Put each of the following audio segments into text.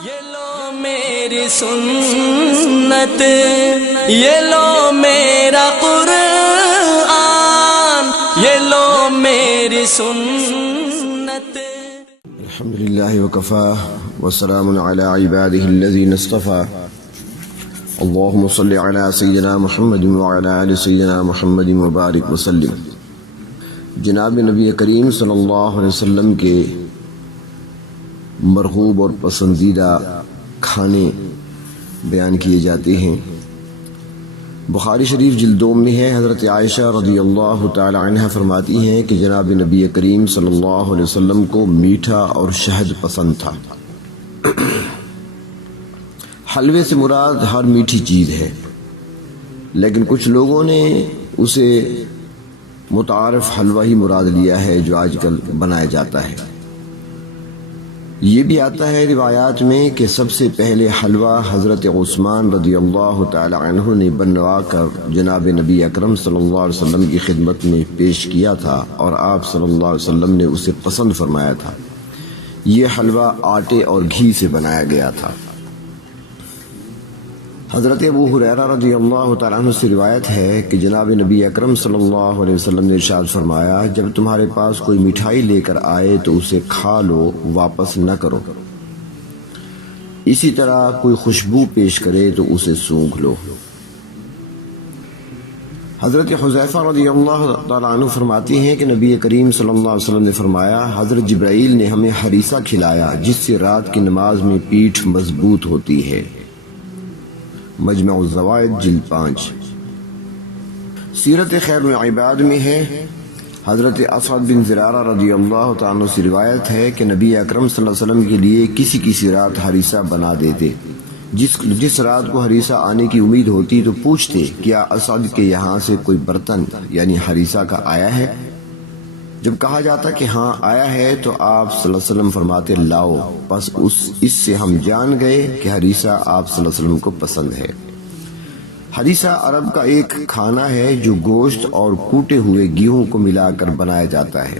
یہ لو میری سنت، یہ لو میرا قرآن، یہ لو میری سنت۔ الحمدللہ وکفا وسلام علی عباده الذین اصطفى، اللہم صل علی سیدنا محمد وعلی آل سیدنا محمد وبارک وسلم۔ جناب نبی کریم صلی اللہ علیہ وسلم کے مرغوب اور پسندیدہ کھانے بیان کیے جاتے ہیں۔ بخاری شریف جلد 2 میں ہے، حضرت عائشہ رضی اللہ تعالی عنہ فرماتی ہیں کہ جناب نبی کریم صلی اللہ علیہ وسلم کو میٹھا اور شہد پسند تھا۔ حلوے سے مراد ہر میٹھی چیز ہے، لیکن کچھ لوگوں نے اسے متعارف حلوہ ہی مراد لیا ہے جو آج کل بنایا جاتا ہے۔ یہ بھی آتا ہے روایات میں کہ سب سے پہلے حلوہ حضرت عثمان رضی اللہ تعالی عنہ نے بنوا کر جناب نبی اکرم صلی اللہ علیہ وسلم کی خدمت میں پیش کیا تھا اور آپ صلی اللہ علیہ وسلم نے اسے پسند فرمایا تھا۔ یہ حلوہ آٹے اور گھی سے بنایا گیا تھا۔ حضرت ابو ہریرہ رضی اللہ تعالیٰ عنہ سے روایت ہے کہ جناب نبی اکرم صلی اللہ علیہ وسلم نے ارشاد فرمایا، جب تمہارے پاس کوئی مٹھائی لے کر آئے تو اسے کھا لو، واپس نہ کرو۔ اسی طرح کوئی خوشبو پیش کرے تو اسے سونگھ لو۔ حضرت حذیفہ رضی اللہ تعالیٰ عنہ فرماتی ہیں کہ نبی کریم صلی اللہ علیہ وسلم نے فرمایا، حضرت جبرائیل نے ہمیں ہریسہ کھلایا جس سے رات کی نماز میں پیٹھ مضبوط ہوتی ہے۔ مجمع الزوائد جلد 5۔ سیرت خیر العباد میں ہے، حضرت اسعد بن زرارہ رضی اللہ تعالیٰ عنہ سے روایت ہے کہ نبی اکرم صلی اللہ علیہ وسلم کے لیے کسی رات ہریسہ بنا دیتے۔ جس رات کو ہریسہ آنے کی امید ہوتی تو پوچھتے، کیا اسعد کے یہاں سے کوئی برتن یعنی ہریسہ کا آیا ہے؟ جب کہا جاتا کہ ہاں آیا ہے تو آپ صلی اللہ علیہ وسلم فرماتے، لاؤ۔ پس اس سے ہم جان گئے کہ ہریسہ آپ صلی اللہ علیہ وسلم کو پسند ہے۔ ہریسہ عرب کا ایک کھانا ہے جو گوشت اور کوٹے ہوئے گیہوں کو ملا کر بنایا جاتا ہے۔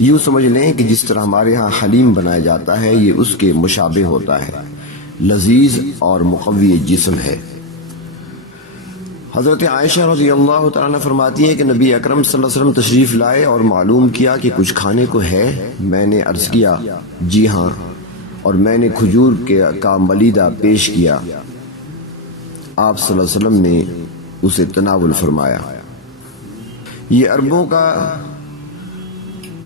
یوں سمجھ لیں کہ جس طرح ہمارے ہاں حلیم بنایا جاتا ہے، یہ اس کے مشابہ ہوتا ہے، لذیذ اور مقوی جسم ہے۔ حضرت عائشہ رضی اللہ تعالیٰ فرماتی ہے کہ نبی اکرم صلی اللہ علیہ وسلم تشریف لائے اور معلوم کیا کہ کچھ کھانے کو ہے۔ میں نے عرض کیا، جی ہاں، اور میں نے کھجور کا ملیدہ پیش کیا۔ آپ صلی اللہ علیہ وسلم نے اسے تناول فرمایا۔ یہ عربوں کا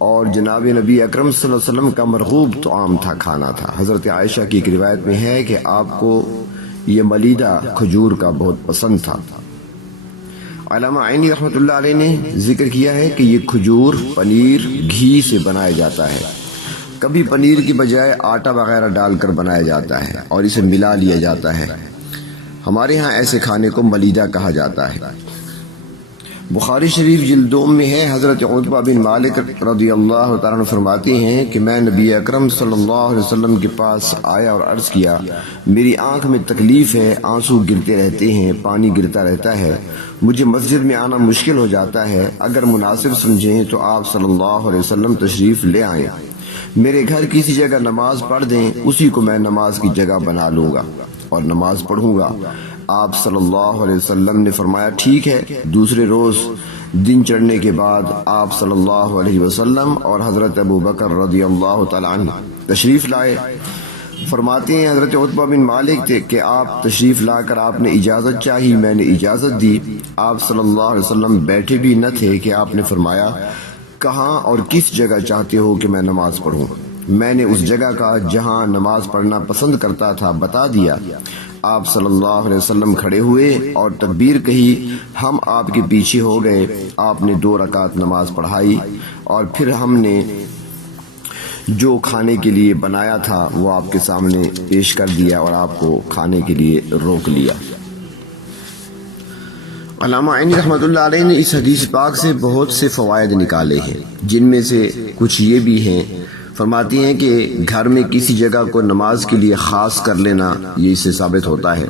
اور جناب نبی اکرم صلی اللہ علیہ وسلم کا مرغوب طعام تھا، کھانا تھا۔ حضرت عائشہ کی ایک روایت میں ہے کہ آپ کو یہ ملیدہ کھجور کا بہت پسند تھا۔ علامہ عینی رحمۃ اللہ علیہ نے ذکر کیا ہے کہ یہ کھجور پنیر گھی سے بنایا جاتا ہے۔ کبھی پنیر کی بجائے آٹا وغیرہ ڈال کر بنایا جاتا ہے اور اسے ملا لیا جاتا ہے۔ ہمارے ہاں ایسے کھانے کو ملیدہ کہا جاتا ہے۔ بخاری شریف جلد 2 میں ہے، حضرت عتبہ بن مالک رضی اللہ تعالیٰ عنہ فرماتے ہیں کہ میں نبی اکرم صلی اللہ علیہ وسلم کے پاس آیا اور عرض کیا، میری آنکھ میں تکلیف ہے، آنسو گرتے رہتے ہیں، پانی گرتا رہتا ہے، مجھے مسجد میں آنا مشکل ہو جاتا ہے، اگر مناسب سمجھیں تو آپ صلی اللہ علیہ وسلم تشریف لے آئیں، میرے گھر کسی جگہ نماز پڑھ دیں، اسی کو میں نماز کی جگہ بنا لوں گا اور نماز پڑھوں گا۔ آپ صلی اللہ علیہ وسلم نے فرمایا، ٹھیک ہے۔ دوسرے روز دن چڑھنے کے بعد آپ صلی اللہ علیہ وسلم اور حضرت ابو بکر رضی اللہ تعالیٰ عنہ تشریف لائے۔ فرماتے ہیں حضرت عتبہ بن مالک تھے کہ آپ تشریف لا کر آپ نے اجازت چاہی، میں نے اجازت دی۔ آپ صلی اللہ علیہ وسلم بیٹھے بھی نہ تھے کہ آپ نے فرمایا، کہاں اور کس جگہ چاہتے ہو کہ میں نماز پڑھوں؟ میں نے اس جگہ کا جہاں نماز پڑھنا پسند کرتا تھا بتا دیا۔ آپ صلی اللہ علیہ وسلم کھڑے ہوئے اور تکبیر کہی، ہم آپ کے پیچھے ہو گئے۔ آپ نے 2 رکعت نماز پڑھائی اور پھر ہم نے جو کھانے کے لیے بنایا تھا وہ آپ کے سامنے پیش کر دیا اور آپ کو کھانے کے لیے روک لیا۔ علامہ عینی رحمۃ اللہ علیہ نے اس حدیث پاک سے بہت سے فوائد نکالے ہیں، جن میں سے کچھ یہ بھی ہیں۔ فرماتی ہیں کہ گھر میں کسی جگہ کو نماز کے لیے خاص کر لینا، یہ اس سے ثابت ہوتا ہے۔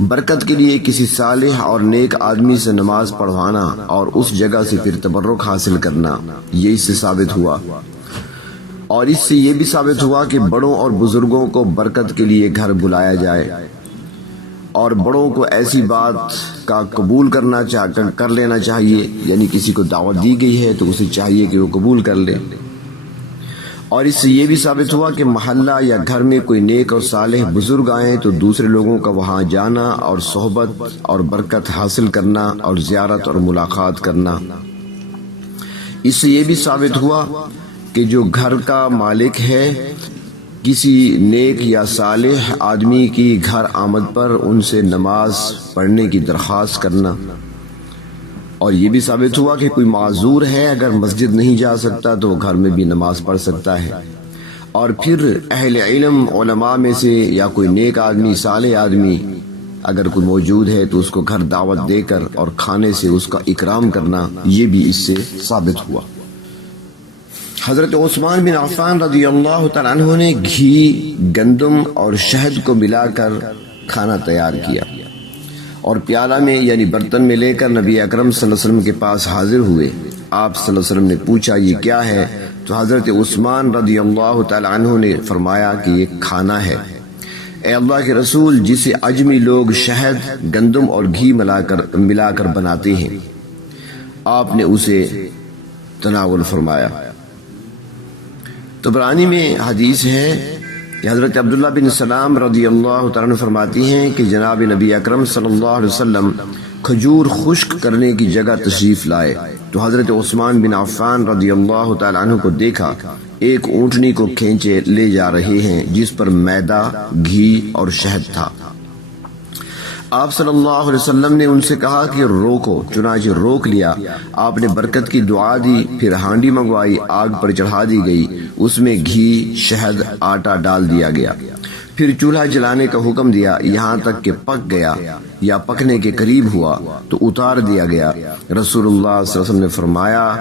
برکت کے لیے کسی صالح اور نیک آدمی سے نماز پڑھوانا اور اس جگہ سے پھر تبرک حاصل کرنا، یہ اس سے ثابت ہوا۔ اور اس سے یہ بھی ثابت ہوا کہ بڑوں اور بزرگوں کو برکت کے لیے گھر بلایا جائے، اور بڑوں کو ایسی بات کا قبول کر لینا چاہیے، یعنی کسی کو دعوت دی گئی ہے تو اسے چاہیے کہ وہ قبول کر لے۔ اور اس سے یہ بھی ثابت ہوا کہ محلہ یا گھر میں کوئی نیک اور صالح بزرگ آئیں تو دوسرے لوگوں کا وہاں جانا اور صحبت اور برکت حاصل کرنا اور زیارت اور ملاقات کرنا۔ اس سے یہ بھی ثابت ہوا کہ جو گھر کا مالک ہے، کسی نیک یا صالح آدمی کی گھر آمد پر ان سے نماز پڑھنے کی درخواست کرنا۔ اور یہ بھی ثابت ہوا کہ کوئی معذور ہے، اگر مسجد نہیں جا سکتا تو وہ گھر میں بھی نماز پڑھ سکتا ہے۔ اور پھر اہل علم علماء میں سے یا کوئی نیک آدمی صالح آدمی اگر کوئی موجود ہے تو اس کو گھر دعوت دے کر اور کھانے سے اس کا اکرام کرنا، یہ بھی اس سے ثابت ہوا۔ حضرت عثمان بن عفان رضی اللہ تعالیٰ عنہ نے گھی، گندم اور شہد کو ملا کر کھانا تیار کیا اور پیالہ میں یعنی برتن میں لے کر نبی اکرم صلی اللہ علیہ وسلم کے پاس حاضر ہوئے۔ آپ صلی اللہ علیہ وسلم نے پوچھا یہ کیا ہے؟ تو حضرت عثمان رضی اللہ تعالیٰ عنہ نے فرمایا کہ یہ کھانا ہے۔ اے اللہ کے رسول، جسے عجمی لوگ شہد، گندم اور گھی ملا کر بناتے ہیں، آپ نے اسے تناول فرمایا۔ طبرانی میں حدیث ہے کہ حضرت عبداللہ بن سلام رضی اللہ تعالیٰ عنہ فرماتی ہیں کہ جناب نبی اکرم صلی اللہ علیہ وسلم کھجور خشک کرنے کی جگہ تشریف لائے تو حضرت عثمان بن عفان رضی اللہ تعالیٰ عنہ کو دیکھا ایک اونٹنی کو کھینچے لے جا رہے ہیں جس پر میدا، گھی اور شہد تھا۔ آپ صلی اللہ علیہ وسلم نے ان سے کہا کہ روکو، چنانچہ روک لیا۔ آپ نے برکت کی دعا دی، پھر ہانڈی منگوائی، آگ پر چڑھا دی گئی، اس میں گھی، شہد، آٹا ڈال دیا گیا، پھر چولہا جلانے کا حکم دیا یہاں تک کہ پک گیا یا پکنے کے قریب ہوا تو اتار دیا گیا۔ رسول اللہ صلی اللہ علیہ وسلم نے فرمایا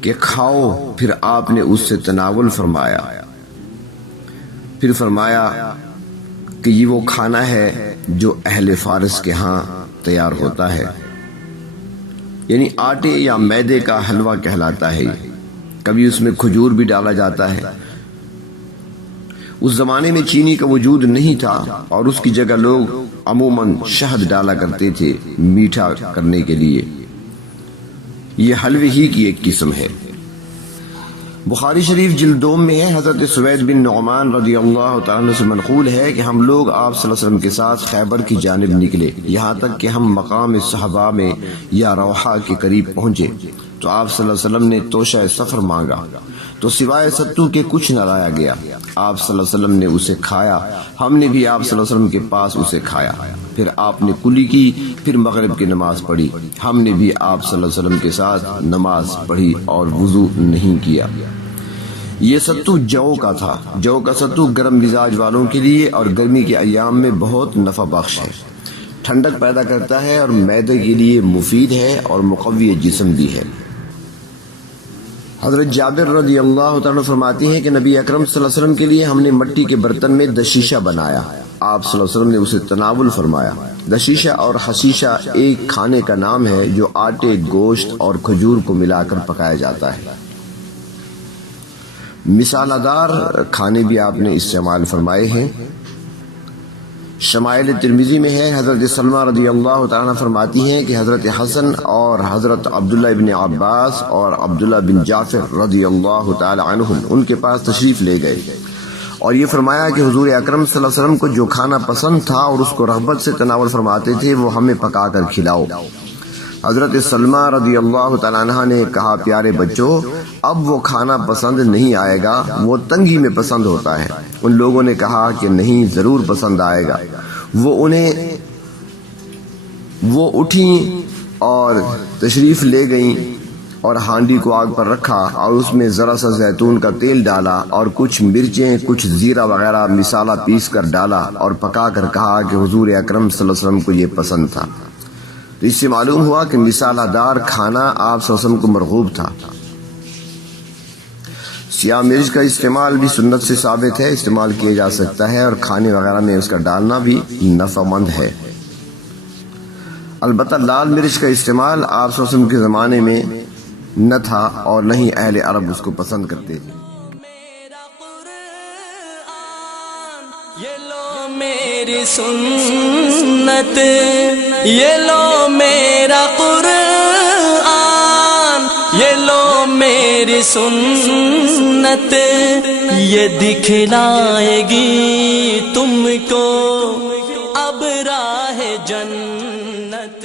کہ کھاؤ، پھر آپ نے اس سے تناول فرمایا، پھر فرمایا کہ یہ وہ کھانا ہے جو اہل فارس کے ہاں تیار ہوتا ہے، یعنی آٹے یا میدے کا حلوہ کہلاتا ہے۔ کبھی اس میں کھجور بھی ڈالا جاتا ہے۔ اس زمانے میں چینی کا وجود نہیں تھا اور اس کی جگہ لوگ عموماً شہد ڈالا کرتے تھے میٹھا کرنے کے لیے۔ یہ حلوے ہی کی ایک قسم ہے۔ بخاری شریف جلد 2 میں ہے، حضرت سوید بن نعمان رضی اللہ تعالیٰ عنہ سے منقول ہے کہ ہم لوگ آپ صلی اللہ علیہ وسلم کے ساتھ خیبر کی جانب نکلے، یہاں تک کہ ہم مقام صحابہ میں یا روحہ کے قریب پہنچے تو آپ صلی اللہ علیہ وسلم نے توشہ سفر مانگا تو سوائے ستو کے کچھ نہ لایا گیا۔ آپ صلی اللہ علیہ وسلم نے اسے کھایا، ہم نے بھی آپ صلی اللہ علیہ وسلم کے پاس اسے کھایا، پھر آپ نے کلی کی، پھر مغرب کی نماز پڑھی، ہم نے بھی آپ صلی اللہ علیہ وسلم کے ساتھ نماز پڑھی اور وضو نہیں کیا۔ یہ ستو جو کا تھا۔ جو کا ستو گرم مزاج والوں کے لیے اور گرمی کے ایام میں بہت نفع بخش ہے، ٹھنڈک پیدا کرتا ہے اور معدے کے لیے مفید ہے اور مقوی جسم بھی ہے۔ حضرت جابر رضی اللہ تعالیٰ فرماتی ہیں کہ نبی اکرم صلی اللہ علیہ وسلم کے لیے ہم نے مٹی کے برتن میں دشیشہ بنایا، آپ صلی اللہ علیہ وسلم نے اسے تناول فرمایا۔ دشیشہ اور حشیشہ ایک کھانے کا نام ہے جو آٹے، گوشت اور کھجور کو ملا کر پکایا جاتا ہے۔ مسالہ دار کھانے بھی آپ نے استعمال فرمائے ہیں۔ شمائل ترمذی میں ہے، حضرت سلمہ رضی اللہ تعالیٰ فرماتی ہیں کہ حضرت حسن اور حضرت عبداللہ ابن عباس اور عبداللہ بن جعفر رضی اللہ تعالیٰ عنہم ان کے پاس تشریف لے گئے اور یہ فرمایا کہ حضور اکرم صلی اللہ علیہ وسلم کو جو کھانا پسند تھا اور اس کو رغبت سے تناول فرماتے تھے وہ ہمیں پکا کر کھلاؤ۔ حضرت سلمہ رضی اللہ تعالیٰ عنہ نے کہا پیارے بچوں، اب وہ کھانا پسند نہیں آئے گا، وہ تنگی میں پسند ہوتا ہے۔ ان لوگوں نے کہا کہ نہیں، ضرور پسند آئے گا۔ وہ اٹھیں اور تشریف لے گئیں اور ہانڈی کو آگ پر رکھا اور اس میں ذرا سا زیتون کا تیل ڈالا اور کچھ مرچیں، کچھ زیرہ وغیرہ مسالہ پیس کر ڈالا اور پکا کر کہا کہ حضور اکرم صلی اللہ علیہ وسلم کو یہ پسند تھا۔ تو اس سے معلوم ہوا کہ مسالہ دار کھانا آپ صلی اللہ علیہ وسلم کو مرغوب تھا۔ سیاہ مرچ کا استعمال بھی سنت سے ثابت ہے، استعمال کیا جا سکتا ہے اور کھانے وغیرہ میں اس کا ڈالنا بھی نفع مند ہے۔ البتہ لال مرچ کا استعمال آپ صلی اللہ علیہ وسلم کے زمانے میں نہ تھا اور نہ ہی اہل عرب اس کو پسند کرتے تھے۔ میری سنت، یہ لو میرا قرآن، یہ لو میری سنت، یہ دکھلائے گی تم کو اب راہ جنت۔